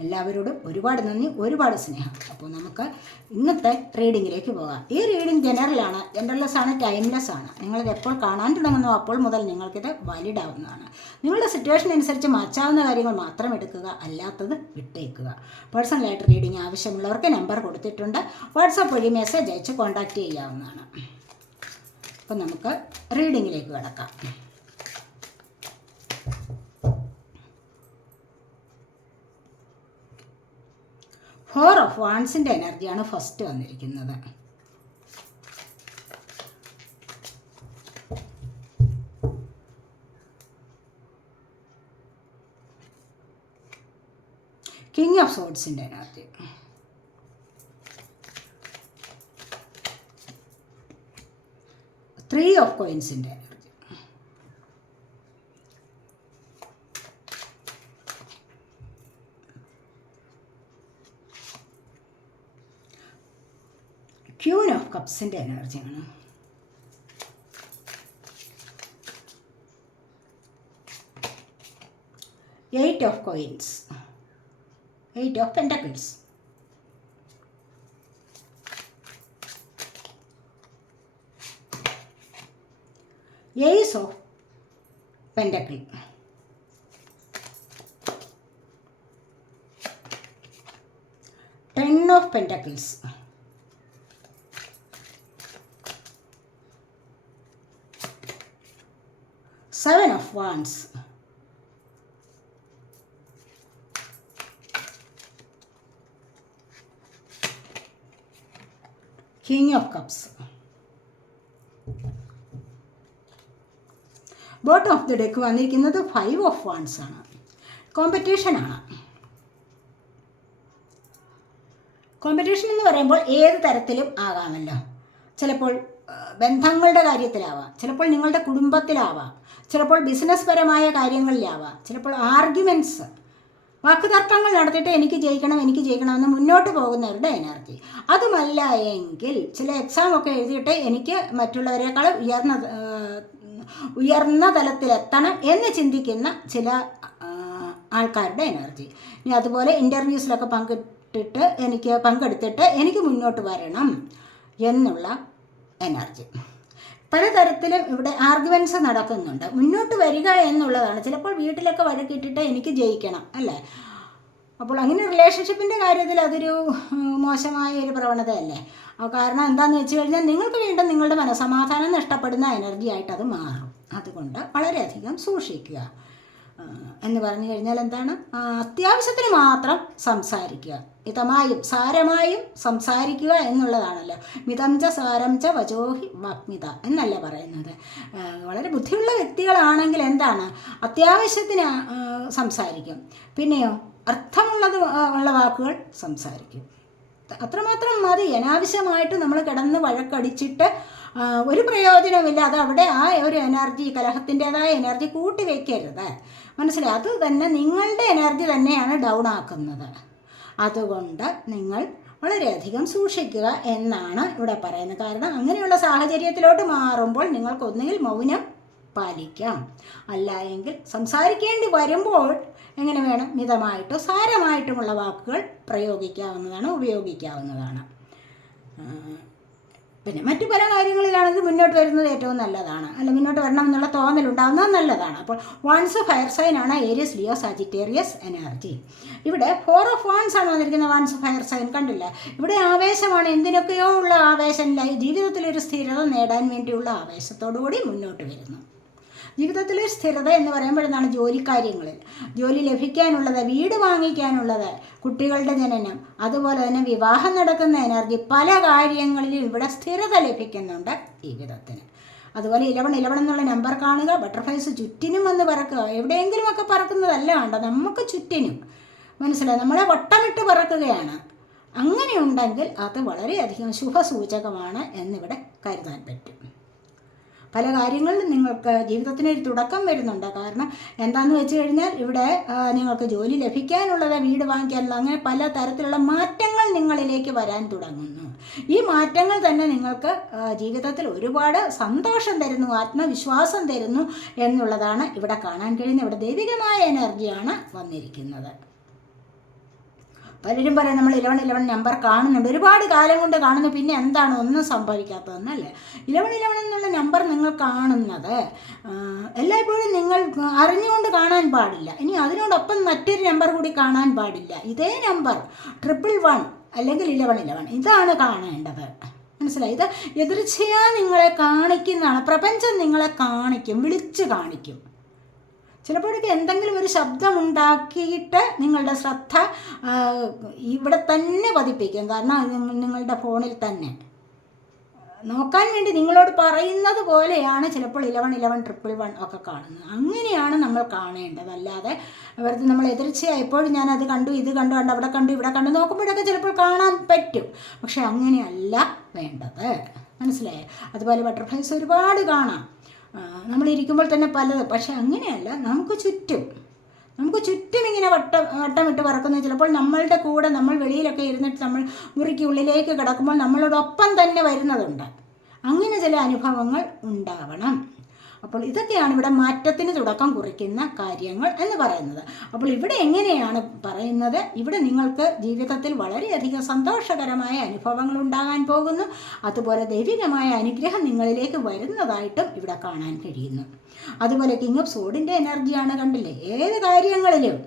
എല്ലാവരോടും ഒരുപാട് നന്ദി ഒരുപാട് സ്നേഹം. അപ്പോൾ നമുക്ക് ഇന്നത്തെ റീഡിങ്ങിലേക്ക് പോകാം. ഈ റീഡിങ് ജനറലാണ്. ജനറൽലെസ് ആണ് ടൈംലെസ് ആണ്. നിങ്ങളിത് എപ്പോൾ കാണാൻ തുടങ്ങുന്നോ അപ്പോൾ മുതൽ നിങ്ങൾക്കിത് വാലിഡ് ആവുന്നതാണ് നിങ്ങളുടെ സിറ്റുവേഷൻ അനുസരിച്ച് മാറ്റാവുന്ന കാര്യങ്ങൾ മാത്രം എടുക്കുക അല്ലാത്തത് വിട്ടേക്കുക. പേഴ്സണലായിട്ട് റീഡിങ് ആവശ്യമുള്ളവർക്ക് നമ്പർ കൊടുത്തിട്ടുണ്ട്. വാട്സാപ്പ് വഴി മെസ്സേജ് അയച്ച് കോൺടാക്റ്റ് ചെയ്യാവുന്നതാണ്. അപ്പോൾ നമുക്ക് റീഡിങ്ങിലേക്ക് കിടക്കാം. ഫോർ ഓഫ് വാൺസിന്റെ എനർജിയാണ് ഫസ്റ്റ് വന്നിരിക്കുന്നത്. കിങ് ഓഫ് സോഡ്സിന്റെ എനർജി ത്രീ ഓഫ് കോയിൻസിന്റെ എനർജി ക്യൂൻ ഓഫ് കപ്സിന്റെ എനർജിയാണ് eight of coins eight of pentacles ace of pentacle ten of pentacles seven of wands. King of cups. Bottom of the deck വന്നിരിക്കുന്നത് five of wands ആണ്. Competition ആണ്. Competition എന്ന് പറയുമ്പോൾ ഏത് തരത്തിലും ആകാമല്ലോ. ചിലപ്പോൾ ബന്ധങ്ങളുടെ കാര്യത്തിലാവാം. ചിലപ്പോൾ നിങ്ങളുടെ കുടുംബത്തിലാവാം. ചിലപ്പോൾ ബിസിനസ് പരമായ കാര്യങ്ങളിലാവാം. ചിലപ്പോൾ ആർഗ്യുമെന്റ്സ് വാക്കുതർക്കങ്ങൾ നടത്തിയിട്ട് എനിക്ക് ജയിക്കണം എനിക്ക് ജയിക്കണമെന്ന് മുന്നോട്ട് പോകുന്നവരുടെ എനർജി അതുമല്ല എങ്കിൽ ചില എക്സാം ഒക്കെ എഴുതിയിട്ട് എനിക്ക് മറ്റുള്ളവരെക്കാൾ ഉയർന്ന ഉയർന്ന തലത്തിലെത്തണം എന്ന് ചിന്തിക്കുന്ന ചില ആൾക്കാരുടെ എനർജി ഇനി അതുപോലെ ഇന്റർവ്യൂസിലൊക്കെ പങ്കിട്ടിട്ട് എനിക്ക് പങ്കെടുത്തിട്ട് എനിക്ക് മുന്നോട്ട് വരണം എന്നുള്ള എനർജി പലതരത്തിലും ഇവിടെ ആർഗ്യുമെന്റ്സ് നടക്കുന്നുണ്ട്. മുന്നോട്ട് വരിക എന്നുള്ളതാണ്. ചിലപ്പോൾ വീട്ടിലൊക്കെ വഴക്കിട്ടിട്ട് എനിക്ക് ജയിക്കണം അല്ലേ? അപ്പോൾ അങ്ങനെ റിലേഷൻഷിപ്പിന്റെ കാര്യത്തിൽ അതൊരു മോശമായ ഒരു പ്രവണതയല്ലേ? കാരണം എന്താണെന്ന് വെച്ച് കഴിഞ്ഞാൽ നിങ്ങൾക്ക് വീണ്ടും നിങ്ങളുടെ മനസമാധാനം നഷ്ടപ്പെടുന്ന എനർജി ആയിട്ട് അത് മാറും. അതുകൊണ്ട് വളരെയധികം സൂക്ഷിക്കുക. എന്ന് പറഞ്ഞു കഴിഞ്ഞാൽ എന്താണ്? അത്യാവശ്യത്തിന് മാത്രം സംസാരിക്കുക. മിതമായും സാരമായും സംസാരിക്കുക എന്നുള്ളതാണല്ലോ. മിതം ച സാരം ച വചോഹി വാഗ്മിത എന്നല്ല പറയുന്നത്. വളരെ ബുദ്ധിയുള്ള വ്യക്തികളാണെങ്കിൽ എന്താണ്? അത്യാവശ്യത്തിന് സംസാരിക്കും. പിന്നെയോ അർത്ഥമുള്ളത് ഉള്ള വാക്കുകൾ സംസാരിക്കും. അത്രമാത്രം മതി. അനാവശ്യമായിട്ട് നമ്മൾ കിടന്ന് വഴക്കടിച്ചിട്ട് ഒരു പ്രയോജനമില്ല അത് അവിടെ ആ ഒരു എനർജി കലഹത്തിന്റെതായ എനർജി കൂട്ടി വയ്ക്കരുത് മനസ്സിലായി? അത് തന്നെ നിങ്ങളുടെ എനർജി തന്നെയാണ് ഡൗൺ ആക്കുന്നത്. അതുകൊണ്ട് നിങ്ങൾ വളരെയധികം സൂക്ഷിക്കുക എന്നാണ് ഇവിടെ പറയുന്നത്. കാരണം അങ്ങനെയുള്ള സാഹചര്യത്തിലോട്ട് മാറുമ്പോൾ നിങ്ങൾക്ക് ഒന്നുകിൽ മൗനം പാലിക്കാം. അല്ല എങ്കിൽ സംസാരിക്കേണ്ടി വരുമ്പോൾ എങ്ങനെ വേണം? മിതമായിട്ടോ സാരമായിട്ടുമുള്ള വാക്കുകൾ പ്രയോഗിക്കാവുന്നതാണ് ഉപയോഗിക്കാവുന്നതാണ്. പിന്നെ മറ്റു പല കാര്യങ്ങളിലാണെങ്കിൽ മുന്നോട്ട് വരുന്നത് ഏറ്റവും നല്ലതാണ്. അല്ല മുന്നോട്ട് വരണം എന്നുള്ള തോന്നലുണ്ടാകുന്നത് നല്ലതാണ്. അപ്പോൾ വൺസ് ഫയർ സൈൻ ആണ് ഏരിയസ് ലിയോ സാജിറ്റേറിയസ് എനർജി ഇവിടെ ഫോർ ഓഫ് വൺസ് ആണ് വന്നിരിക്കുന്നത് വൺസ് ഫയർ സൈൻ കണ്ടില്ല? ഇവിടെ ആവേശമാണ്. എന്തിനൊക്കെയോ ഉള്ള ആവേശം. ജീവിതത്തിലൊരു സ്ഥിരത നേടാൻ വേണ്ടിയുള്ള ആവേശത്തോടുകൂടി മുന്നോട്ട് വരുന്നു. ജീവിതത്തിലെ സ്ഥിരത എന്ന് പറയുമ്പോഴെന്നാണ് ജോലിക്കാര്യങ്ങളിൽ ജോലി ലഭിക്കാനുള്ളത് വീട് വാങ്ങിക്കാനുള്ളത് കുട്ടികളുടെ ജനനം അതുപോലെ തന്നെ വിവാഹം നടക്കുന്ന എനർജി പല കാര്യങ്ങളിലും ഇവിടെ സ്ഥിരത ലഭിക്കുന്നുണ്ട് ജീവിതത്തിന് അതുപോലെ ഇലവൺ ഇലവൺ എന്നുള്ള നമ്പർ കാണുക ബട്ടർഫ്ലൈസ് ചുറ്റിനും വന്ന് പറക്കുക എവിടെയെങ്കിലുമൊക്കെ പറക്കുന്നതല്ല കണ്ടോ നമുക്ക് ചുറ്റിനും. മനസ്സിലായി? നമ്മളെ വട്ടമിട്ട് പറക്കുകയാണ്. അങ്ങനെയുണ്ടെങ്കിൽ അത് വളരെയധികം ശുഭസൂചകമാണ് എന്നിവിടെ കരുതാൻ പറ്റും. പല കാര്യങ്ങളിലും നിങ്ങൾക്ക് ജീവിതത്തിന് ഒരു തുടക്കം വരുന്നുണ്ട്. കാരണം എന്താണെന്ന് വെച്ച് കഴിഞ്ഞാൽ ഇവിടെ നിങ്ങൾക്ക് ജോലി ലഭിക്കാനുള്ളത് വീട് വാങ്ങിക്കാനുള്ള അങ്ങനെ പല തരത്തിലുള്ള മാറ്റങ്ങൾ നിങ്ങളിലേക്ക് വരാൻ തുടങ്ങുന്നു. ഈ മാറ്റങ്ങൾ തന്നെ നിങ്ങൾക്ക് ജീവിതത്തിൽ ഒരുപാട് സന്തോഷം തരുന്നു ആത്മവിശ്വാസം തരുന്നു എന്നുള്ളതാണ് ഇവിടെ കാണാൻ കഴിയുന്ന ഇവിടെ ദൈവികമായ എനർജിയാണ് വന്നിരിക്കുന്നത്. പലരും പറയാം നമ്മൾ ഇലവൺ ഇലവൺ നമ്പർ കാണുന്നുണ്ട്. ഒരുപാട് കാലം കൊണ്ട് കാണുന്നു. പിന്നെ എന്താണ് ഒന്നും സംഭവിക്കാത്തതെന്നല്ലേ? ഇലവൺ ഇലവൺ എന്നുള്ള നമ്പർ നിങ്ങൾ കാണുന്നത് എല്ലായ്പ്പോഴും നിങ്ങൾ അറിഞ്ഞുകൊണ്ട് കാണാൻ പാടില്ല. ഇനി അതിനോടൊപ്പം മറ്റൊരു നമ്പർ കൂടി കാണാൻ പാടില്ല. ഇതേ നമ്പർ ട്രിപ്പിൾ വൺ അല്ലെങ്കിൽ ഇലവൺ ഇലവൺ ഇതാണ് കാണേണ്ടത്. മനസ്സിലായി? ഇത് എതിർച്ചയാ നിങ്ങളെ കാണിക്കുന്നതാണ്. പ്രപഞ്ചം നിങ്ങളെ കാണിക്കും വിളിച്ചു കാണിക്കും. ചിലപ്പോഴൊക്കെ എന്തെങ്കിലും ഒരു ശബ്ദം ഉണ്ടാക്കിയിട്ട് നിങ്ങളുടെ ശ്രദ്ധ ഇവിടെ തന്നെ പതിപ്പിക്കും. കാരണം നിങ്ങളുടെ ഫോണിൽ തന്നെ. നോക്കാൻ വേണ്ടി നിങ്ങളോട് പറയുന്നത് പോലെയാണ് ചിലപ്പോൾ ഇലവൺ ഇലവൻ ട്രിപ്പിൾ വൺ ഒക്കെ കാണുന്നത്. അങ്ങനെയാണ് നമ്മൾ കാണേണ്ടത്. അല്ലാതെ വെറുതെ നമ്മൾ എതിർച്ചയായി എപ്പോഴും അത് കണ്ടു ഇത് കണ്ടു കണ്ടു അവിടെ കണ്ടു ഇവിടെ കണ്ടു നോക്കുമ്പോഴൊക്കെ ചിലപ്പോൾ കാണാൻ പറ്റും. പക്ഷെ അങ്ങനെയല്ല വേണ്ടത്. മനസ്സിലായേ? അതുപോലെ ബട്ടർഫ്ലൈസ് ഒരുപാട് കാണാം. നമ്മളിരിക്കുമ്പോൾ തന്നെ പലത്. പക്ഷെ അങ്ങനെയല്ല നമുക്ക് ചുറ്റും നമുക്ക് ചുറ്റും ഇങ്ങനെ വട്ടം വട്ടമിട്ട് പറക്കുന്നത് ചിലപ്പോൾ നമ്മളുടെ കൂടെ നമ്മൾ വെളിയിലൊക്കെ ഇരുന്നിട്ട് നമ്മൾ മുറിക്ക് ഉള്ളിലേക്ക് കിടക്കുമ്പോൾ നമ്മളോടൊപ്പം തന്നെ വരുന്നതുണ്ട്. അങ്ങനെ ചില അനുഭവങ്ങൾ ഉണ്ടാവണം. അപ്പോൾ ഇതൊക്കെയാണ് ഇവിടെ മാറ്റത്തിന് തുടക്കം കുറിക്കുന്ന കാര്യങ്ങൾ എന്ന് പറയുന്നത്. അപ്പോൾ ഇവിടെ എങ്ങനെയാണ് പറയുന്നത്? ഇവിടെ നിങ്ങൾക്ക് ജീവിതത്തിൽ വളരെയധികം സന്തോഷകരമായ അനുഭവങ്ങൾ ഉണ്ടാകാൻ പോകുന്നു. അതുപോലെ ദൈവികമായ അനുഗ്രഹം നിങ്ങളിലേക്ക് വരുന്നതായിട്ടും ഇവിടെ കാണാൻ കഴിയുന്നു. അതുപോലെ കിങ് ഓഫ് സോഡിന്റെ എനർജിയാണ് കണ്ടില്ലേ? ഏത് കാര്യങ്ങളിലും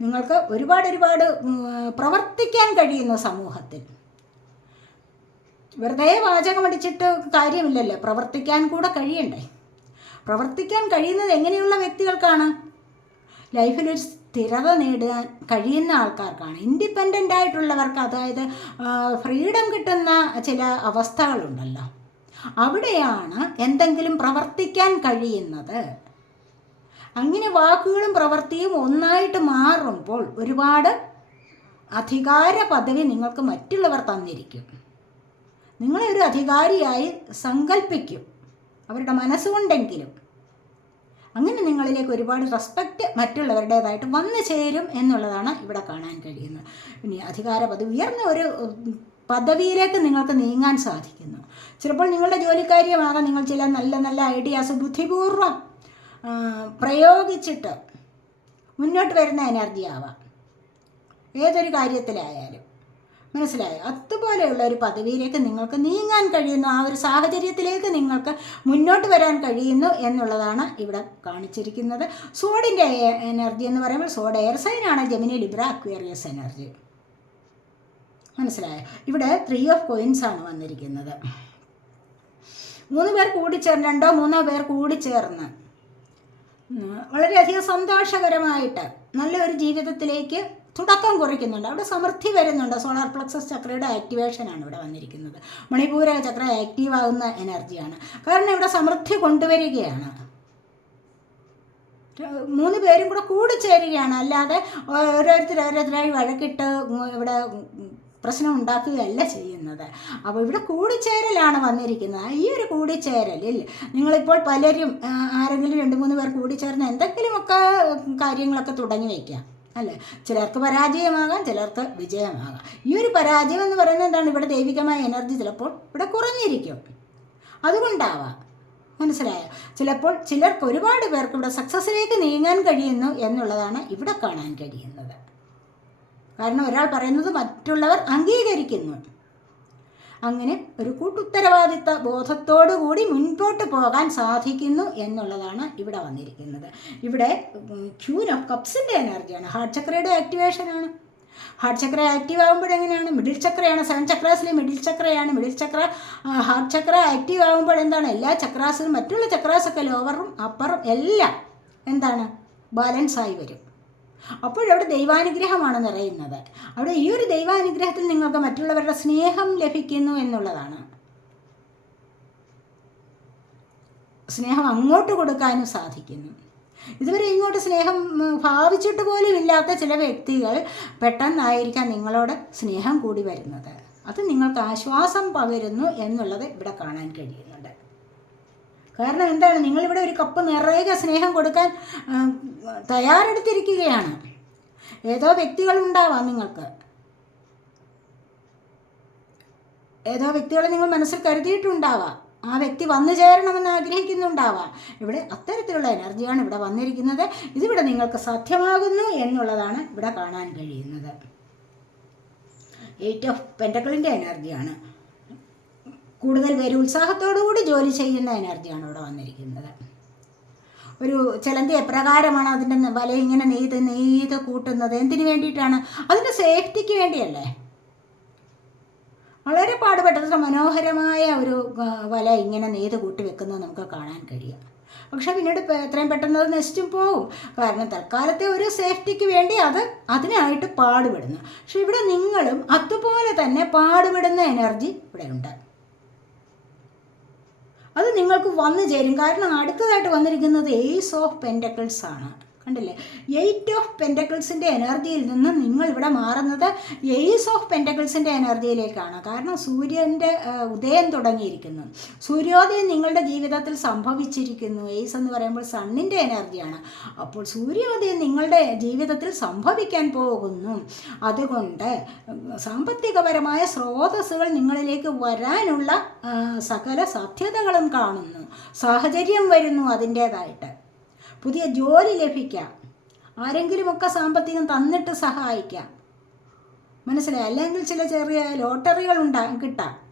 നിങ്ങൾക്ക് ഒരുപാട് ഒരുപാട് പ്രവർത്തിക്കാൻ കഴിയുന്ന സമൂഹത്തിൽ. വെറുതെ വാചകം അടിച്ചിട്ട് കാര്യമില്ലല്ലോ. പ്രവർത്തിക്കാൻ കൂടെ കഴിയണ്ടേ? പ്രവർത്തിക്കാൻ കഴിയുന്നത് എങ്ങനെയുള്ള വ്യക്തികൾക്കാണ്? ലൈഫിൽ ഒരു സ്ഥിരത നേടാൻ കഴിയുന്ന ആൾക്കാർക്കാണ്. ഇൻഡിപെൻഡന്റ് ആയിട്ടുള്ളവർക്ക് അതായത് ഫ്രീഡം കിട്ടുന്ന ചില അവസ്ഥകളുണ്ടല്ലോ. അവിടെയാണ് എന്തെങ്കിലും പ്രവർത്തിക്കാൻ കഴിയുന്നത്. അങ്ങനെ വാക്കുകളും പ്രവൃത്തിയും ഒന്നായിട്ട് മാറുമ്പോൾ ഒരുപാട് അധികാര പദവി നിങ്ങൾക്ക് മറ്റുള്ളവർ തന്നിരിക്കും. നിങ്ങളെ ഒരു അധികാരിയായി സങ്കല്പിക്കും അവരുടെ മനസ്സുകൊണ്ടെങ്കിലും അങ്ങനെ നിങ്ങളിലേക്ക് ഒരുപാട് റെസ്പെക്റ്റ് മറ്റുള്ളവരുടേതായിട്ട് വന്നു ചേരും എന്നുള്ളതാണ് ഇവിടെ കാണാൻ കഴിയുന്നത്. ഇനി അധികാര പദവി ഉയർന്ന ഒരു പദവിയിലേക്ക് നിങ്ങൾക്ക് നീങ്ങാൻ സാധിക്കുന്നു. ചിലപ്പോൾ നിങ്ങളുടെ ജോലിക്കാര്യമാകാം നിങ്ങൾ ചില നല്ല നല്ല ഐഡിയാസ് ബുദ്ധിപൂർവം പ്രയോഗിച്ചിട്ട് മുന്നോട്ട് വരുന്ന എനർജി ആവാം. ഏതൊരു കാര്യത്തിലായാലും. മനസ്സിലായോ? അതുപോലെയുള്ള ഒരു പദവിയിലേക്ക് നിങ്ങൾക്ക് നീങ്ങാൻ കഴിയുന്നു. ആ ഒരു സാഹചര്യത്തിലേക്ക് നിങ്ങൾക്ക് മുന്നോട്ട് വരാൻ കഴിയുന്നു എന്നുള്ളതാണ് ഇവിടെ കാണിച്ചിരിക്കുന്നത്. സോഡിന്റെ എനർജി എന്ന് പറയുമ്പോൾ സോഡ് എയർ സൈനാണ് ജെമിനി ലിബ്ര അക്വേറിയസ് എനർജി. മനസ്സിലായോ? ഇവിടെ ത്രീ ഓഫ് കോയിൻസ് ആണ് വന്നിരിക്കുന്നത്. മൂന്ന് പേർ കൂടിച്ചേർന്ന് രണ്ടോ മൂന്നോ പേർ കൂടിച്ചേർന്ന്. വളരെയധികം സന്തോഷകരമായിട്ട് നല്ലൊരു ജീവിതത്തിലേക്ക് തുടക്കം കുറിക്കുന്നുണ്ട്. അവിടെ സമൃദ്ധി വരുന്നുണ്ട്. സോളാർ പ്ലക്സസ് ചക്രയുടെ ആക്ടിവേഷനാണ് ഇവിടെ വന്നിരിക്കുന്നത്. മണിപൂര ചക്ര ആക്റ്റീവ് ആകുന്ന എനർജിയാണ് കാരണം ഇവിടെ സമൃദ്ധി കൊണ്ടുവരികയാണ്. മൂന്ന് പേരും കൂടെ കൂടിച്ചേരുകയാണ്. അല്ലാതെ ഓരോരുത്തർ ഓരോരുത്തരായി വഴക്കിട്ട് ഇവിടെ പ്രശ്നം ഉണ്ടാക്കുകയല്ല ചെയ്യുന്നത്. അപ്പോൾ ഇവിടെ കൂടിച്ചേരലാണ് വന്നിരിക്കുന്നത്. ഈ ഒരു കൂടിച്ചേരലിൽ നിങ്ങളിപ്പോൾ പലരും ആരെങ്കിലും രണ്ട് മൂന്ന് പേർ കൂടിച്ചേർന്ന് എന്തെങ്കിലുമൊക്കെ കാര്യങ്ങളൊക്കെ തുടങ്ങി വയ്ക്കാം അല്ലേ? ചിലർക്ക് പരാജയമാകാം ചിലർക്ക് വിജയമാകാം. ഈ ഒരു പരാജയം എന്ന് പറയുന്നത് എന്താണ്? ഇവിടെ ദൈവികമായ എനർജി ചിലപ്പോൾ ഇവിടെ കുറഞ്ഞിരിക്കും. അതുകൊണ്ടാവാം. മനസ്സിലായോ? ചിലപ്പോൾ ചിലർക്ക് ഒരുപാട് പേർക്ക് ഇവിടെ സക്സസ്സിലേക്ക് നീങ്ങാൻ കഴിയുന്നു എന്നുള്ളതാണ് ഇവിടെ കാണാൻ കഴിയുന്നത്. കാരണം ഒരാൾ പറയുന്നത് മറ്റുള്ളവർ അംഗീകരിക്കുന്നു. അങ്ങനെ ഒരു കൂട്ടുത്തരവാദിത്ത ബോധത്തോടു കൂടി മുൻപോട്ട് പോകാൻ സാധിക്കുന്നു എന്നുള്ളതാണ് ഇവിടെ വന്നിരിക്കുന്നത്. ഇവിടെ ക്യൂൻ ഓഫ് കപ്സിന്റെ എനർജിയാണ്. ഹാർട്ട് ചക്രയുടെ ആക്ടിവേഷനാണ് ഹാർട്ട് ചക്ര ആക്റ്റീവ് ആകുമ്പോൾ എങ്ങനെയാണ്? മിഡിൽ ചക്രയാണ്. സെവൻ ചക്രാസിലെ middle ചക്രയാണ്. Middle chakra heart chakra active ആകുമ്പോൾ എന്താണ്? എല്ലാ ചക്രാസിലും മറ്റുള്ള ചക്രാസൊക്കെ ലോവറും അപ്പറും എല്ലാം എന്താണ്? ബാലൻസ് ആയി വരും. അപ്പോഴവിടെ ദൈവാനുഗ്രഹമാണ് നിറയുന്നത് അവിടെ ഈ ഒരു ദൈവാനുഗ്രഹത്തിൽ നിങ്ങൾക്ക് മറ്റുള്ളവരുടെ സ്നേഹം ലഭിക്കുന്നു എന്നുള്ളതാണ്. സ്നേഹം അങ്ങോട്ട് കൊടുക്കാനും സാധിക്കുന്നു. ഇതുവരെ ഇങ്ങോട്ട് സ്നേഹം ഭാവിച്ചിട്ട് പോലും ഇല്ലാത്ത ചില വ്യക്തികൾ പെട്ടെന്നായിരിക്കാം നിങ്ങളോട് സ്നേഹം കൂടി വരുന്നത്. അത് നിങ്ങൾക്ക് ആശ്വാസം പകരുന്നു എന്നുള്ളത് ഇവിടെ കാണാൻ കഴിയുന്നുണ്ട് കാരണം എന്താണ്? നിങ്ങളിവിടെ ഒരു കപ്പ് നിറയെ സ്നേഹം കൊടുക്കാൻ തയ്യാറെടുത്തിരിക്കുകയാണ്. ഏതോ വ്യക്തികൾ ഉണ്ടാവാം നിങ്ങൾക്ക്. ഏതോ വ്യക്തികളെ നിങ്ങൾ മനസ്സിൽ കരുതിയിട്ടുണ്ടാവാം. ആ വ്യക്തി വന്നു ചേരണമെന്ന് ആഗ്രഹിക്കുന്നുണ്ടാവാം. ഇവിടെ അത്തരത്തിലുള്ള എനർജിയാണ് ഇവിടെ വന്നിരിക്കുന്നത്. ഇതിവിടെ നിങ്ങൾക്ക് സാധ്യമാകുന്നു എന്നുള്ളതാണ് ഇവിടെ കാണാൻ കഴിയുന്നത്. എയ്റ്റ് ഓഫ് പെന്റക്കിളിന്റെ എനർജിയാണ്. കൂടുതൽ പേര് ഉത്സാഹത്തോടുകൂടി ജോലി ചെയ്യുന്ന എനർജിയാണ് ഇവിടെ വന്നിരിക്കുന്നത്. ഒരു ചിലന്തി എപ്രകാരമാണ് അതിന്റെ വല ഇങ്ങനെ നെയ്ത് നെയ്ത് കൂട്ടുന്നത്? എന്തിനു വേണ്ടിയിട്ടാണ്? അതിന്റെ സേഫ്റ്റിക്ക് വേണ്ടിയല്ലേ? വളരെ പാടുപെട്ട മനോഹരമായ ഒരു വല ഇങ്ങനെ നെയ്ത് കൂട്ടി വെക്കുന്നത് നമുക്ക് കാണാൻ കഴിയും. പക്ഷെ പിന്നീട് എത്രയും പെട്ടെന്ന് അത് നശിച്ചും പോകും കാരണം തൽക്കാലത്തെ ഒരു സേഫ്റ്റിക്ക് വേണ്ടി അത് അതിനായിട്ട് പാടുപെടുന്നു. പക്ഷെ ഇവിടെ നിങ്ങളും അതുപോലെ തന്നെ പാടുപെടുന്ന എനർജി ഇവിടെ ഉണ്ട് അത് നിങ്ങൾക്ക് വന്നു ചേരും. കാരണം അടുത്തതായിട്ട് വന്നിരിക്കുന്നത് ഏസ് ഓഫ് പെന്റക്കിൾസ് ആണ്. കണ്ടില്ലേ? എയ്റ്റ് ഓഫ് പെന്റക്കിൾസിന്റെ എനർജിയിൽ നിന്ന് നിങ്ങൾ ഇവിടെ മാറുന്നത് എയ്സ് ഓഫ് പെന്റക്കിൾസിന്റെ എനർജിയിലേക്കാണ്. കാരണം സൂര്യന്റെ ഉദയം തുടങ്ങിയിരിക്കുന്നു. സൂര്യോദയം നിങ്ങളുടെ ജീവിതത്തിൽ സംഭവിച്ചിരിക്കുന്നു. എയ്സ് എന്ന് പറയുമ്പോൾ സണ്ണിന്റെ എനർജിയാണ്. അപ്പോൾ സൂര്യോദയം നിങ്ങളുടെ ജീവിതത്തിൽ സംഭവിക്കാൻ പോകുന്നു. അതുകൊണ്ട് സാമ്പത്തികപരമായ സ്രോതസ്സുകൾ നിങ്ങളിലേക്ക് വരാനുള്ള സകല സാധ്യതകളും കാണുന്നു. സാഹചര്യം വരുന്നു അതിന്റേതായിട്ട്. പുതിയ ജോലി ലഭിക്കാം. ആരെങ്കിലുമൊക്കെ സാമ്പത്തികം തന്നിട്ട് സഹായിക്കാം. മനസ്സിലായി? അല്ലെങ്കിൽ ചില ചെറിയ ലോട്ടറികൾ ഉണ്ടാ കിട്ടാം.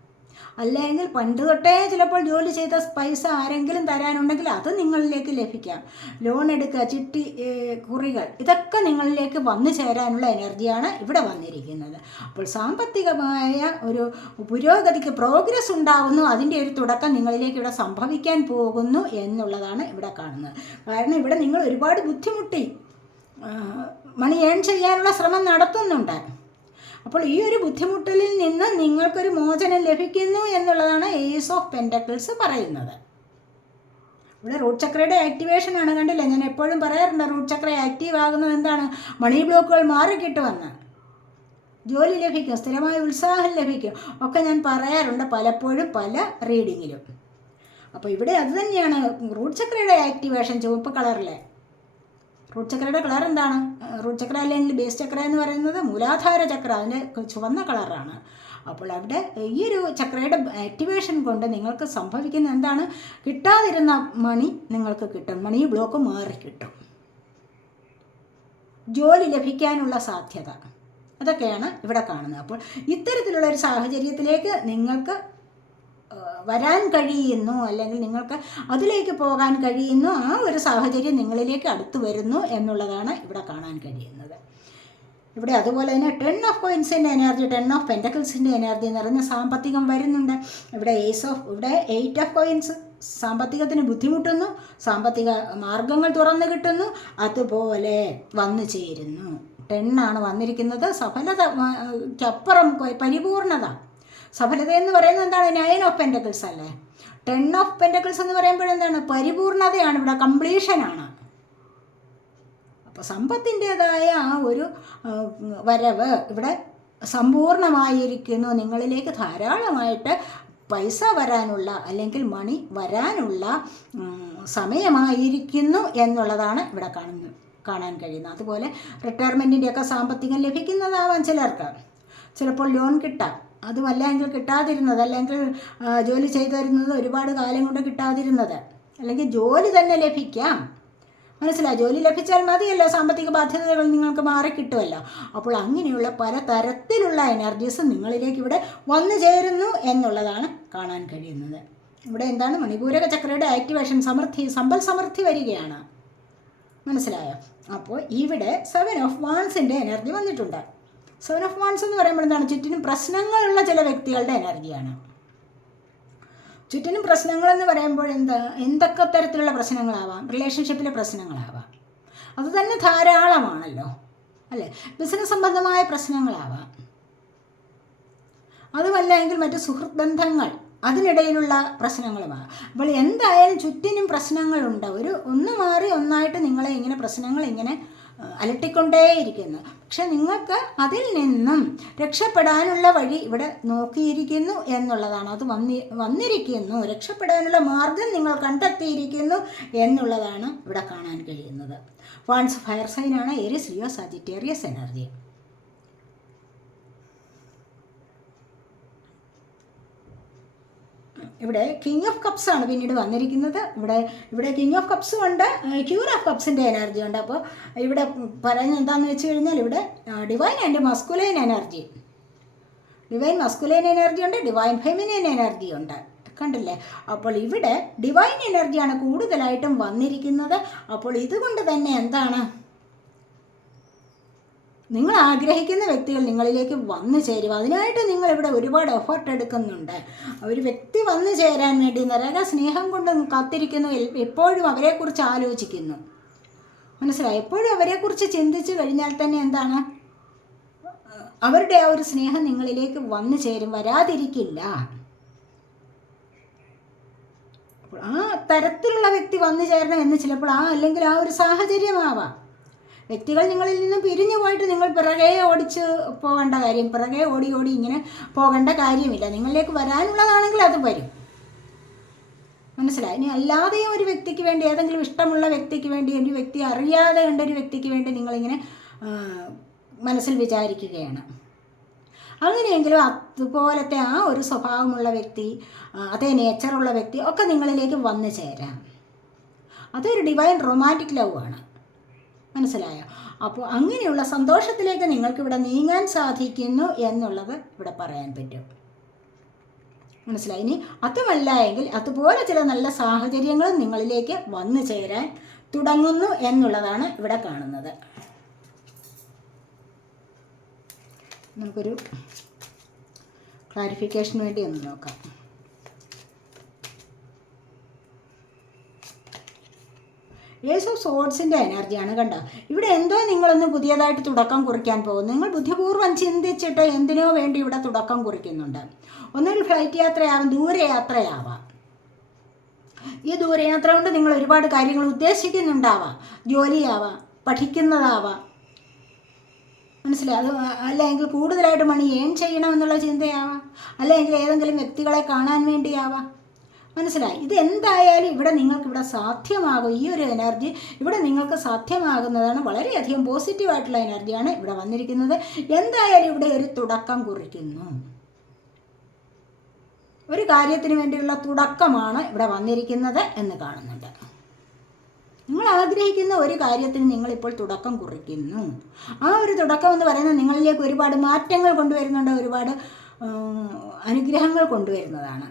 അല്ലെങ്കിൽ പണ്ട് തൊട്ടേ ചിലപ്പോൾ ജോലി ചെയ്ത പൈസ ആരെങ്കിലും തരാനുണ്ടെങ്കിൽ അത് നിങ്ങളിലേക്ക് ലഭിക്കാം. ലോൺ എടുക്കുക ചിട്ടി കുറികൾ ഇതൊക്കെ നിങ്ങളിലേക്ക് വന്നു ചേരാനുള്ള എനർജിയാണ് ഇവിടെ വന്നിരിക്കുന്നത്. അപ്പോൾ സാമ്പത്തികമായ ഒരു പുരോഗതിക്ക് പ്രോഗ്രസ് ഉണ്ടാകുന്നു അതിന്റെ ഒരു തുടക്കം നിങ്ങളിലേക്ക് ഇവിടെ സംഭവിക്കാൻ പോകുന്നു എന്നുള്ളതാണ് ഇവിടെ കാണുന്നത്. കാരണം ഇവിടെ നിങ്ങൾ ഒരുപാട് ബുദ്ധിമുട്ടി മണി ഏൺ ചെയ്യാനുള്ള ശ്രമം നടത്തുന്നുണ്ട്. അപ്പോൾ ഈ ഒരു ബുദ്ധിമുട്ടലിൽ നിന്ന് നിങ്ങൾക്കൊരു മോചനം ലഭിക്കുന്നു എന്നുള്ളതാണ് ഏസ് ഓഫ് പെന്റക്കിൾസ് പറയുന്നത്. ഇവിടെ റൂട്ട് ചക്രയുടെ ആക്ടിവേഷൻ ആണ് കണ്ടില്ലേ? ഞാൻ എപ്പോഴും പറയാറുണ്ട് റൂട്ട് ചക്ര ആക്റ്റീവ് ആകുന്നത് എന്താണ്? മണി ബ്ലോക്കുകൾ മാറിക്കിട്ടുമെന്ന് ജോലി ലഭിക്കും സ്ഥിരമായ ഉത്സാഹം ലഭിക്കും. ഒക്കെ ഞാൻ പറയാറുണ്ട് പലപ്പോഴും പല റീഡിങ്ങിലും അപ്പോൾ ഇവിടെ അതുതന്നെയാണ് റൂട്ട് ചക്രയുടെ ആക്ടിവേഷൻ ചുവപ്പ് കളറിലെ റൂട്ട് ചക്രയുടെ കളർ എന്താണ്? റൂട്ട് ചക്ര അല്ലെങ്കിൽ ബേസ് ചക്ര എന്ന് പറയുന്നത്? മൂലാധാര ചക്ര അതിന്റെ ചുവന്ന കളറാണ് അപ്പോൾ അവിടെ ഈ ഒരു ചക്രയുടെ ആക്ടിവേഷൻ കൊണ്ട് നിങ്ങൾക്ക് സംഭവിക്കുന്ന എന്താണ്? കിട്ടാതിരുന്ന മണി നിങ്ങൾക്ക് കിട്ടും. മണി ബ്ലോക്ക് മാറി കിട്ടും. ജോലി ലഭിക്കാനുള്ള സാധ്യത. അതൊക്കെയാണ് ഇവിടെ കാണുന്നത്. അപ്പോൾ ഇത്തരത്തിലുള്ള ഒരു സാഹചര്യത്തിലേക്ക് നിങ്ങൾക്ക് വരാൻ കഴിയുന്നു അല്ലെങ്കിൽ നിങ്ങൾക്ക് അതിലേക്ക് പോകാൻ കഴിയുന്നു ആ ഒരു സാഹചര്യം നിങ്ങളിലേക്ക് അടുത്തു വരുന്നു എന്നുള്ളതാണ് ഇവിടെ കാണാൻ കഴിയുന്നത്. ഇവിടെ അതുപോലെ തന്നെ ടെൻ ഓഫ് കോയിൻസിന്റെ എനർജി ടെൻ ഓഫ് പെന്റക്കിൾസിന്റെ എനർജി പറയുന്ന സാമ്പത്തികം വരുന്നുണ്ട്. ഇവിടെ ഏസ് ഓഫ് ഇവിടെ എയ്റ്റ് ഓഫ് കോയിൻസ് സാമ്പത്തികത്തിന് ബുദ്ധിമുട്ടുന്നു സാമ്പത്തിക മാർഗങ്ങൾ തുറന്നു കിട്ടുന്നു അതുപോലെ വന്നു ചേരുന്നു. ടെണ്ണാണ് വന്നിരിക്കുന്നത് സഫലതയ്ക്കപ്പുറം പരിപൂർണത. സഫലത എന്ന് പറയുന്നത് എന്താണ്? നയൻ ഓഫ് പെന്റക്കിൾസ് അല്ലേ? ടെൻ ഓഫ് പെന്റക്കിൾസ് എന്ന് പറയുമ്പോൾ എന്താണ്? പരിപൂർണതയാണ് ഇവിടെ കംപ്ലീഷനാണ് അപ്പോൾ സമ്പത്തിന്റെതായ ആ ഒരു വരവ് ഇവിടെ സമ്പൂർണമായിരിക്കുന്നു. നിങ്ങളിലേക്ക് ധാരാളമായിട്ട് പൈസ വരാനുള്ള അല്ലെങ്കിൽ മണി വരാനുള്ള സമയമായിരിക്കുന്നു എന്നുള്ളതാണ് ഇവിടെ കാണുന്നത് കാണാൻ കഴിയുന്നത്. അതുപോലെ റിട്ടയർമെന്റിന്റെയൊക്കെ സാമ്പത്തികം ലഭിക്കുന്നതാവാം ചിലർക്ക്. ചിലപ്പോൾ ലോൺ കിട്ടാം. അതുമല്ലെങ്കിൽ കിട്ടാതിരുന്നത് അല്ലെങ്കിൽ ജോലി ചെയ്തു തരുന്നത് ഒരുപാട് കാലം കൊണ്ട് കിട്ടാതിരുന്നത്. അല്ലെങ്കിൽ ജോലി തന്നെ ലഭിക്കാം. മനസ്സിലായി ജോലി ലഭിച്ചാൽ മതിയല്ലോ. സാമ്പത്തിക ബാധ്യതകൾ നിങ്ങൾക്ക് മാറി കിട്ടുമല്ലോ. അപ്പോൾ അങ്ങനെയുള്ള പല തരത്തിലുള്ള എനർജീസ് നിങ്ങളിലേക്ക് ഇവിടെ വന്നു ചേരുന്നു എന്നുള്ളതാണ് കാണാൻ കഴിയുന്നത്. ഇവിടെ എന്താണ്? മണിപൂരക ചക്രയുടെ ആക്ടിവേഷൻ സമൃദ്ധി സമ്പൽ സമൃദ്ധി വരികയാണ്. മനസ്സിലായോ? അപ്പോൾ ഇവിടെ സെവൻ ഓഫ് വാൺസിന്റെ എനർജി വന്നിട്ടുണ്ട്. സെവൻ ഓഫ് വൺസ് എന്ന് പറയുമ്പോൾ എന്താണ് ചുറ്റിനും പ്രശ്നങ്ങളുള്ള ചില വ്യക്തികളുടെ എനർജിയാണ്. ചുറ്റിനും പ്രശ്നങ്ങളെന്ന് പറയുമ്പോൾ എന്താ? എന്തൊക്കെ തരത്തിലുള്ള പ്രശ്നങ്ങളാവാം? റിലേഷൻഷിപ്പിലെ പ്രശ്നങ്ങളാവാം. അത് തന്നെ ധാരാളമാണല്ലോ. അല്ലേ? ബിസിനസ് സംബന്ധമായ പ്രശ്നങ്ങളാവാം. അതുമല്ല എങ്കിൽ മറ്റ് സുഹൃത്ത് ബന്ധങ്ങൾ അതിനിടയിലുള്ള പ്രശ്നങ്ങളുമാണ് അപ്പോൾ എന്തായാലും ചുറ്റിനും പ്രശ്നങ്ങളുണ്ട്. ഒരു ഒന്ന് മാറി ഒന്നായിട്ട് നിങ്ങളെ ഇങ്ങനെ പ്രശ്നങ്ങൾ ഇങ്ങനെ അലട്ടിക്കൊണ്ടേയിരിക്കുന്നു. പക്ഷെ നിങ്ങൾക്ക് അതിൽ നിന്നും രക്ഷപ്പെടാനുള്ള വഴി ഇവിടെ നോക്കിയിരിക്കുന്നു എന്നുള്ളതാണ്. അത് വന്നി വന്നിരിക്കുന്നു. രക്ഷപ്പെടാനുള്ള മാർഗം നിങ്ങൾ കണ്ടെത്തിയിരിക്കുന്നു എന്നുള്ളതാണ് ഇവിടെ കാണാൻ കഴിയുന്നത്. വാൺസ് ഫയർ സൈനാണ് എരിസ് ലിയോ സജിറ്റേറിയസ് എനർജി ഇവിടെ കിങ് ഓഫ് കപ്സ് ആണ് പിന്നീട് വന്നിരിക്കുന്നത്. ഇവിടെ ഇവിടെ കിങ് ഓഫ് കപ്സും ഉണ്ട് ക്യൂർ ഓഫ് കപ്സിന്റെ എനർജി ഉണ്ട്. അപ്പോൾ ഇവിടെ പറയുന്നത് എന്താണെന്ന് വെച്ച് കഴിഞ്ഞാൽ ഇവിടെ divine and masculine energy divine masculine energy ഉണ്ട് ഡിവൈൻ ഫെമിനൈൻ എനർജി ഉണ്ട്. കണ്ടില്ലേ? അപ്പോൾ ഇവിടെ ഡിവൈൻ എനർജിയാണ് കൂടുതലായിട്ടും വന്നിരിക്കുന്നത്. അപ്പോൾ ഇതുകൊണ്ട് തന്നെ എന്താണ് നിങ്ങൾ ആഗ്രഹിക്കുന്ന വ്യക്തികൾ നിങ്ങളിലേക്ക് വന്നു ചേരും. അതിനായിട്ട് നിങ്ങൾ ഇവിടെ ഒരുപാട് എഫേർട്ട് എടുക്കുന്നുണ്ട്. ഒരു വ്യക്തി വന്നു ചേരാൻ വേണ്ടി നിറക സ്നേഹം കൊണ്ട് കാത്തിരിക്കുന്നു. എപ്പോഴും അവരെക്കുറിച്ച് ആലോചിക്കുന്നു. മനസ്സിലായി? എപ്പോഴും അവരെക്കുറിച്ച് ചിന്തിച്ചു കഴിഞ്ഞാൽ തന്നെ എന്താണ്? അവരുടെ ആ ഒരു സ്നേഹം നിങ്ങളിലേക്ക് വന്നു ചേരും. വരാതിരിക്കില്ല. ആ തരത്തിലുള്ള വ്യക്തി വന്നു ചേരണം എന്ന് ചിലപ്പോൾ ആ അല്ലെങ്കിൽ ആ ഒരു സാഹചര്യമാവാം. വ്യക്തികൾ നിങ്ങളിൽ നിന്നും പിരിഞ്ഞു പോയിട്ട് നിങ്ങൾ പിറകെ ഓടിച്ച് പോകേണ്ട കാര്യം പിറകെ ഓടി ഓടി ഇങ്ങനെ പോകേണ്ട കാര്യമില്ല. നിങ്ങളിലേക്ക് വരാനുള്ളതാണെങ്കിൽ അത് വരും. മനസ്സിലായി? ഇനി അല്ലാതെയും ഒരു വ്യക്തിക്ക് വേണ്ടി ഏതെങ്കിലും ഇഷ്ടമുള്ള വ്യക്തിക്ക് വേണ്ടി ഒരു വ്യക്തി അറിയാതെ കണ്ട ഒരു വ്യക്തിക്ക് വേണ്ടി നിങ്ങളിങ്ങനെ മനസ്സിൽ വിചാരിക്കുകയാണ്. അങ്ങനെയെങ്കിലും അതുപോലത്തെ ആ ഒരു സ്വഭാവമുള്ള വ്യക്തി അതേ നേച്ചറുള്ള വ്യക്തി ഒക്കെ നിങ്ങളിലേക്ക് വന്നു ചേരാം. അതൊരു ഡിവൈൻ റൊമാന്റിക് ലവ് ആണ്. മനസ്സിലായോ? അപ്പോൾ അങ്ങനെയുള്ള സന്തോഷത്തിലേക്ക് നിങ്ങൾക്ക് ഇവിടെ നീങ്ങാൻ സാധിക്കുന്നു എന്നുള്ളത് ഇവിടെ പറയാൻ പറ്റും. മനസ്സിലായി? ഇനി അതുമല്ല എങ്കിൽ അതുപോലെ ചില നല്ല സാഹചര്യങ്ങളും നിങ്ങളിലേക്ക് വന്നു ചേരാൻ തുടങ്ങുന്നു എന്നുള്ളതാണ് ഇവിടെ കാണുന്നത്. നമുക്കൊരു ക്ലാരിഫിക്കേഷന് വേണ്ടി ഒന്ന് നോക്കാം. ഏസ് ഓഫ് സോഡ്സിന്റെ എനർജിയാണ് കണ്ടോ? ഇവിടെ എന്തോ നിങ്ങളൊന്ന് പുതിയതായിട്ട് തുടക്കം കുറിക്കാൻ പോകുന്നു. നിങ്ങൾ ബുദ്ധിപൂർവം ചിന്തിച്ചിട്ട് എന്തിനോ വേണ്ടി ഇവിടെ തുടക്കം കുറിക്കുന്നുണ്ട്. ഒന്നുകിൽ ഫ്ലൈറ്റ് യാത്രയാവാം ദൂരയാത്രയാവാം. ഈ ദൂരയാത്ര കൊണ്ട് നിങ്ങൾ ഒരുപാട് കാര്യങ്ങൾ ഉദ്ദേശിക്കുന്നുണ്ടാവാം. ജോലിയാവാം പഠിക്കുന്നതാവാം. മനസ്സിലായി? അത് അല്ലെങ്കിൽ കൂടുതലായിട്ട് മണി ഏൺ ചെയ്യണമെന്നുള്ള ചിന്തയാവാം. അല്ലെങ്കിൽ ഏതെങ്കിലും വ്യക്തികളെ കാണാൻ വേണ്ടിയാവാം. മനസ്സിലായി? ഇത് എന്തായാലും ഇവിടെ നിങ്ങൾക്ക് ഇവിടെ സാധ്യമാകും. ഈ ഒരു എനർജി ഇവിടെ നിങ്ങൾക്ക് സാധ്യമാകുന്നതാണ് വളരെയധികം പോസിറ്റീവായിട്ടുള്ള എനർജിയാണ് ഇവിടെ വന്നിരിക്കുന്നത്. എന്തായാലും ഇവിടെ ഒരു തുടക്കം കുറിക്കുന്നു. ഒരു കാര്യത്തിന് വേണ്ടിയുള്ള തുടക്കമാണ് ഇവിടെ വന്നിരിക്കുന്നത് എന്ന് കാണുന്നുണ്ട്. നിങ്ങൾ ആഗ്രഹിക്കുന്ന ഒരു കാര്യത്തിന് നിങ്ങളിപ്പോൾ തുടക്കം കുറിക്കുന്നു. ആ ഒരു തുടക്കം എന്ന് പറയുന്നത് നിങ്ങളിലേക്ക് ഒരുപാട് മാറ്റങ്ങൾ കൊണ്ടുവരുന്നുണ്ട് ഒരുപാട് അനുഗ്രഹങ്ങൾ കൊണ്ടുവരുന്നതാണ്.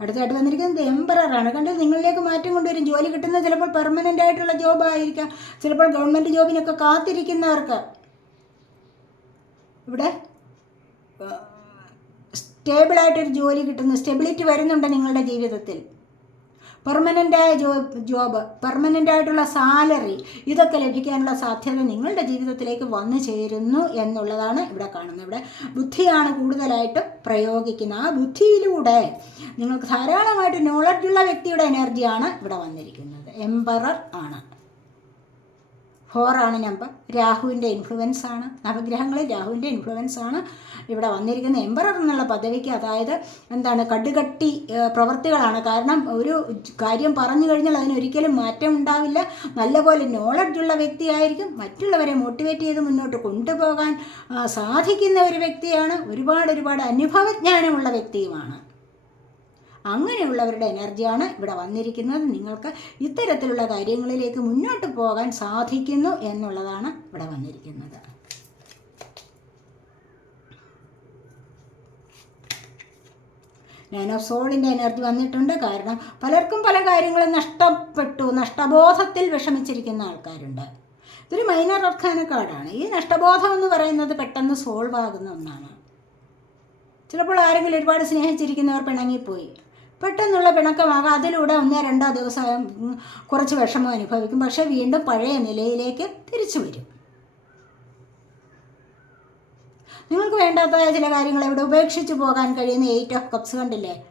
അടുത്തായിട്ട് വന്നിരിക്കുന്നത് എംബറാണ് കണ്ടത് നിങ്ങളിലേക്ക് മാറ്റം കൊണ്ടുവരും. ജോലി കിട്ടുന്നത് ചിലപ്പോൾ പെർമനന്റ് ആയിട്ടുള്ള ജോബ് ആയിരിക്കാം. ചിലപ്പോൾ ഗവൺമെന്റ് ജോബിനൊക്കെ കാത്തിരിക്കുന്നവർക്ക്. ഇവിടെ സ്റ്റേബിളായിട്ടൊരു ജോലി കിട്ടുന്നു സ്റ്റെബിലിറ്റി വരുന്നുണ്ട് നിങ്ങളുടെ ജീവിതത്തിൽ. പെർമനന്റായ ജോബ് ജോബ് പെർമനന്റായിട്ടുള്ള സാലറി ഇതൊക്കെ ലഭിക്കാനുള്ള സാധ്യത നിങ്ങളുടെ ജീവിതത്തിലേക്ക് വന്നു ചേരുന്നു എന്നുള്ളതാണ് ഇവിടെ കാണുന്നത്. ഇവിടെ ബുദ്ധിയാണ് കൂടുതലായിട്ടും പ്രയോഗിക്കുന്നത്. ആ ബുദ്ധിയിലൂടെ നിങ്ങൾക്ക് ധാരാളമായിട്ട് നോളജുള്ള വ്യക്തിയുടെ എനർജിയാണ് ഇവിടെ വന്നിരിക്കുന്നത്. എംപറർ ആണ്. ഫോറാണ് നമ്പർ. രാഹുവിന്റെ ഇൻഫ്ലുവൻസ് ആണ്. നവഗ്രഹങ്ങളിൽ രാഹുവിന്റെ ഇൻഫ്ലുവൻസ് ആണ്. ഇവിടെ വന്നിരിക്കുന്ന എംബറർ എന്നുള്ള പദവിക്ക് അതായത് എന്താണ് കടുകട്ടി പ്രവൃത്തികളാണ് കാരണം ഒരു കാര്യം പറഞ്ഞു കഴിഞ്ഞാൽ അതിനൊരിക്കലും മാറ്റം ഉണ്ടാവില്ല. നല്ലപോലെ നോളജുള്ള വ്യക്തിയായിരിക്കും. മറ്റുള്ളവരെ മോട്ടിവേറ്റ് ചെയ്ത് മുന്നോട്ട് കൊണ്ടുപോകാൻ സാധിക്കുന്ന ഒരു വ്യക്തിയാണ്. ഒരുപാട് ഒരുപാട് അനുഭവജ്ഞാനമുള്ള വ്യക്തിയുമാണ്. അങ്ങനെയുള്ളവരുടെ എനർജിയാണ് ഇവിടെ വന്നിരിക്കുന്നത്. നിങ്ങൾക്ക് ഇത്തരത്തിലുള്ള കാര്യങ്ങളിലേക്ക് മുന്നോട്ട് പോകാൻ സാധിക്കുന്നു എന്നുള്ളതാണ് ഇവിടെ വന്നിരിക്കുന്നത്. ഞാൻ ഓഫ് സോളിന്റെ എനർജി വന്നിട്ടുണ്ട്. കാരണം പലർക്കും പല കാര്യങ്ങളും നഷ്ടപ്പെട്ടു നഷ്ടബോധത്തിൽ വിഷമിച്ചിരിക്കുന്ന ആൾക്കാരുണ്ട്. ഇതൊരു മൈനർ അർഖാന കാർഡാണ് ഈ നഷ്ടബോധം എന്ന് പറയുന്നത് പെട്ടെന്ന് സോൾവ് ആകുന്ന ഒന്നാണ്. ചിലപ്പോൾ ആരെങ്കിലും ഒരുപാട് സ്നേഹിച്ചിരിക്കുന്നവർ പിണങ്ങിപ്പോയി. പെട്ടെന്നുള്ള പിണക്കമാകാം. അതിലൂടെ ഒന്നോ രണ്ടോ ദിവസം കുറച്ച് വിഷമം അനുഭവിക്കും. പക്ഷേ വീണ്ടും പഴയ നിലയിലേക്ക് തിരിച്ചു വരും. നിങ്ങൾക്ക് വേണ്ടാത്ത ചില കാര്യങ്ങൾ ഇവിടെ ഉപേക്ഷിച്ച് പോകാൻ കഴിയുന്ന എയ്റ്റ് ഓഫ് കപ്സ് കണ്ടില്ലേ?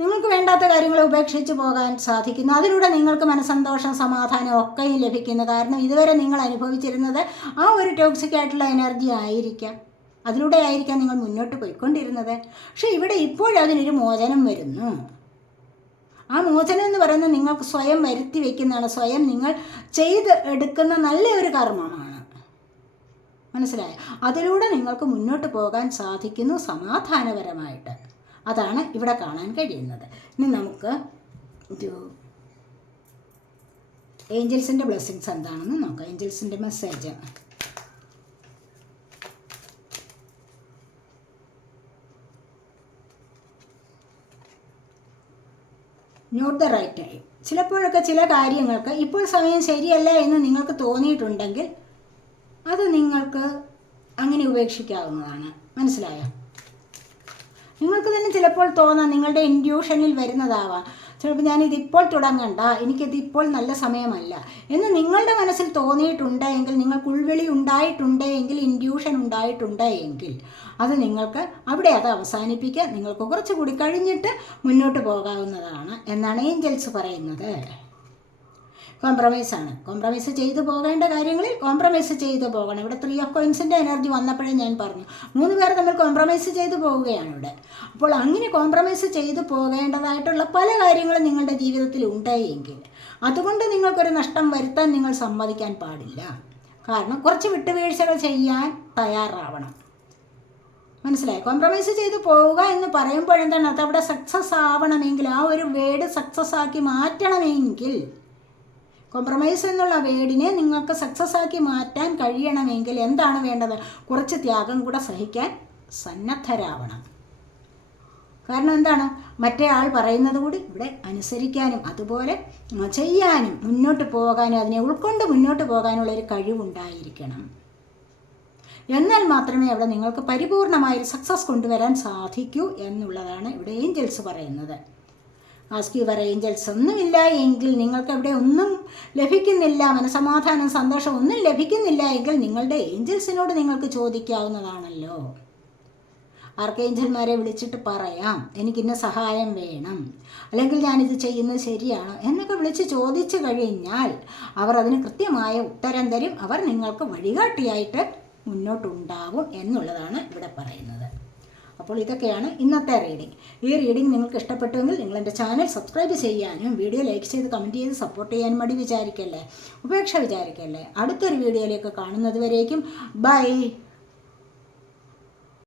നിങ്ങൾക്ക് വേണ്ടാത്ത കാര്യങ്ങൾ ഉപേക്ഷിച്ച് പോകാൻ സാധിക്കുന്നു. അതിലൂടെ നിങ്ങൾക്ക് മനസ്സന്തോഷം സമാധാനം ഒക്കെയും ലഭിക്കുന്നു. കാരണം ഇതുവരെ നിങ്ങൾ അനുഭവിച്ചിരുന്നത് ആ ഒരു ടോക്സിക് ആയിട്ടുള്ള എനർജി ആയിരിക്കാം. അതിലൂടെ ആയിരിക്കാം നിങ്ങൾ മുന്നോട്ട് പോയിക്കൊണ്ടിരുന്നത്. പക്ഷേ ഇവിടെ ഇപ്പോഴതിനൊരു മോചനം വരുന്നു. ആ മോചനം എന്ന് പറയുന്നത് നിങ്ങൾക്ക് സ്വയം വരുത്തി വയ്ക്കുന്നതാണ് സ്വയം നിങ്ങൾ ചെയ്ത് എടുക്കുന്ന നല്ലൊരു കർമ്മമാണ്. മനസ്സിലായ? അതിലൂടെ നിങ്ങൾക്ക് മുന്നോട്ട് പോകാൻ സാധിക്കുന്നു സമാധാനപരമായിട്ട്. അതാണ് ഇവിടെ കാണാൻ കഴിയുന്നത്. ഇനി നമുക്ക് ഒരു ഏഞ്ചൽസിന്റെ ബ്ലെസ്സിങ്സ് എന്താണെന്ന് നോക്കാം. ഏഞ്ചൽസിന്റെ message. Not the right time ചിലപ്പോഴൊക്കെ ചില കാര്യങ്ങൾക്ക് ഇപ്പോൾ സമയം ശരിയല്ല എന്ന് നിങ്ങൾക്ക് തോന്നിയിട്ടുണ്ടെങ്കിൽ അത് നിങ്ങൾക്ക് അങ്ങനെ ഉപേക്ഷിക്കാവുന്നതാണ്. മനസ്സിലായോ? നിങ്ങൾക്ക് തന്നെ ചിലപ്പോൾ തോന്നാം നിങ്ങളുടെ ഇൻഡ്യൂഷനിൽ വരുന്നതാവാം. ചിലപ്പോൾ ഞാനിതിപ്പോൾ തുടങ്ങണ്ട എനിക്കിതിപ്പോൾ നല്ല സമയമല്ല. എന്ന് നിങ്ങളുടെ മനസ്സിൽ തോന്നിയിട്ടുണ്ട് എങ്കിൽ നിങ്ങൾക്ക് ഉൾവിളി ഉണ്ടായിട്ടുണ്ടെങ്കിൽ ഇൻഡ്യൂഷൻ ഉണ്ടായിട്ടുണ്ടെങ്കിൽ അത് നിങ്ങൾക്ക് അവിടെ അത് അവസാനിപ്പിക്കുക നിങ്ങൾക്ക് കുറച്ചുകൂടി കഴിഞ്ഞിട്ട് മുന്നോട്ട് പോകാവുന്നതാണ് എന്നാണ് ഏഞ്ചൽസ് പറയുന്നത്. കോംപ്രമൈസ് ആണ്. കോംപ്രമൈസ് ചെയ്തു പോകേണ്ട കാര്യങ്ങളിൽ കോംപ്രമൈസ് ചെയ്തു പോകണം. ഇവിടെ ത്രീ ഓഫ് കോയിൻസിന്റെ എനർജി വന്നപ്പോഴേ ഞാൻ പറഞ്ഞു. മൂന്ന് പേർ തമ്മിൽ കോംപ്രമൈസ് ചെയ്തു പോവുകയാണ് ഇവിടെ. അപ്പോൾ അങ്ങനെ കോംപ്രമൈസ് ചെയ്തു പോകേണ്ടതായിട്ടുള്ള പല കാര്യങ്ങളും നിങ്ങളുടെ ജീവിതത്തിൽ ഉണ്ടായെങ്കിൽ അതുകൊണ്ട് നിങ്ങൾക്കൊരു നഷ്ടം വരുത്താൻ നിങ്ങൾ സമ്മതിക്കാൻ പാടില്ല. കാരണം കുറച്ച് വിട്ടുവീഴ്ചകൾ ചെയ്യാൻ തയ്യാറാവണം. മനസ്സിലായി? കോംപ്രമൈസ് ചെയ്ത് പോവുക എന്ന് പറയുമ്പോഴെന്താണ്? അത് അവിടെ സക്സസ് ആവണമെങ്കിൽ ആ ഒരു വേർഡ് സക്സസ് ആക്കി മാറ്റണമെങ്കിൽ കോംപ്രമൈസ് എന്നുള്ള വേർഡിനെ നിങ്ങൾക്ക് സക്സസ് ആക്കി മാറ്റാൻ കഴിയണമെങ്കിൽ എന്താണ് വേണ്ടത്? കുറച്ച് ത്യാഗം കൂടെ സഹിക്കാൻ സന്നദ്ധരാവണം. കാരണം എന്താണ്? മറ്റേ ആൾ പറയുന്നത് കൂടി ഇവിടെ അനുസരിക്കാനും അതുപോലെ ചെയ്യാനും മുന്നോട്ട് പോകാനും അതിനെ ഉൾക്കൊണ്ട് മുന്നോട്ട് പോകാനുള്ള ഒരു കഴിവുണ്ടായിരിക്കണം. എന്നാൽ മാത്രമേ അവിടെ നിങ്ങൾക്ക് പരിപൂർണമായൊരു സക്സസ് കൊണ്ടുവരാൻ സാധിക്കൂ എന്നുള്ളതാണ് ഇവിടെ ഏഞ്ചൽസ് പറയുന്നത്. ആസ്ക് യുവർ ഏഞ്ചൽസ് ഒന്നുമില്ല. എങ്കിൽ നിങ്ങൾക്ക് അവിടെ ഒന്നും ലഭിക്കുന്നില്ല. മനസമാധാനം സന്തോഷം ഒന്നും ലഭിക്കുന്നില്ല. എങ്കിൽ നിങ്ങളുടെ ഏഞ്ചൽസിനോട് നിങ്ങൾക്ക് ചോദിക്കാവുന്നതാണല്ലോ. ആർക്കേഞ്ചൽമാരെ വിളിച്ചിട്ട് പറയാം. എനിക്കിന്ന സഹായം വേണം. അല്ലെങ്കിൽ ഞാനിത് ചെയ്യുന്നത് ശരിയാണ് എന്നൊക്കെ വിളിച്ച് ചോദിച്ചു കഴിഞ്ഞാൽ അവർ അതിന് കൃത്യമായ ഉത്തരം തരും. അവർ നിങ്ങൾക്ക് വഴികാട്ടിയായിട്ട് മുന്നോട്ടുണ്ടാവും എന്നുള്ളതാണ് ഇവിടെ പറയുന്നത്. അപ്പോൾ ഇതൊക്കെയാണ് ഇന്നത്തെ റീഡിംഗ് ഈ റീഡിംഗ് നിങ്ങൾക്ക് ഇഷ്ടപ്പെട്ടുവെങ്കിൽ നിങ്ങൾ എന്റെ ചാനൽ സബ്സ്ക്രൈബ് ചെയ്യാനും വീഡിയോ ലൈക്ക് ചെയ്ത് കമന്റ് ചെയ്ത് സപ്പോർട്ട് ചെയ്യാനും മടി വിചാരിക്കല്ലേ? ഉപേക്ഷ വിചാരിക്കല്ലേ? അടുത്തൊരു വീഡിയോയിലേക്ക് കാണുന്നത് വരേക്കും. ബൈ